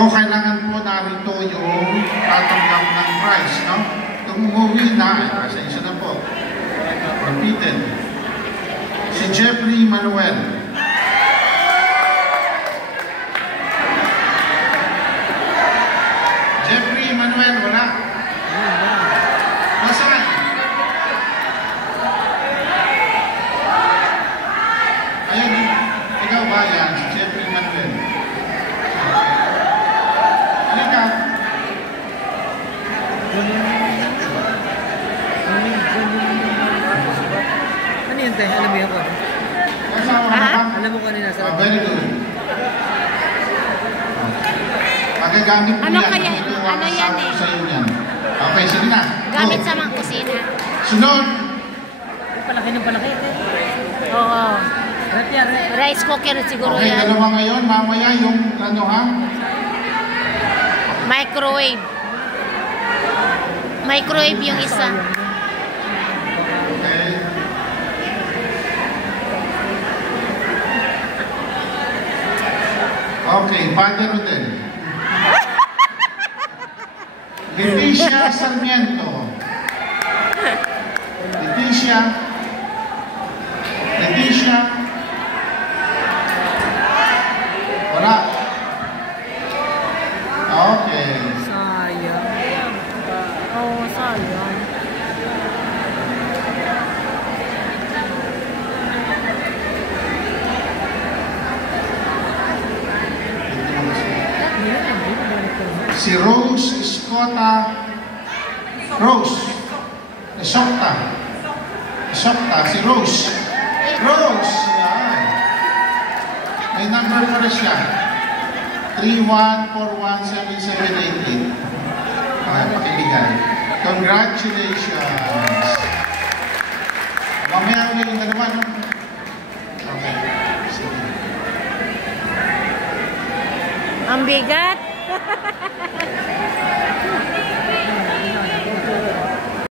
O kailangan po narito yung tatanggap ng prize, no? Kung umuwi na, pasensya na po. Repeated. Si Jeffrey Manuel. Jeffrey Manuel, wala. Nasaan? Ayun, ikaw ba yan? Si Jeffrey Manuel. Halika. Ano yun tayo? Alam mo yan ko? Alam mo kanina sa... Very good. Magagamit mo Ano yan. kaya? Ito ang Ano yan kasama eh? sa iyo yan. Okay, sige na. Gamit sa mga kusina. Sunod. Palaki ng palaki. Oo. Rice cooker siguro Okay, yan. dalawa ngayon. Mamaya yung ano ha? Microwave. Microwave yung isa. Okay. Okay, Padre Rodel. Leticia Sarmiento. Leticia. Leticia. Wala. Okay. Sayang. Oo, sayang. Si Rose Escota. Rose. Esocta. Esocta. Si Rose. Rose. Yan. May number pa rin siya. 31417788. Okay, pakibigay. Congratulations. Mamaya ulit yung dalawa, no? Okay. Sige. Ang bigat.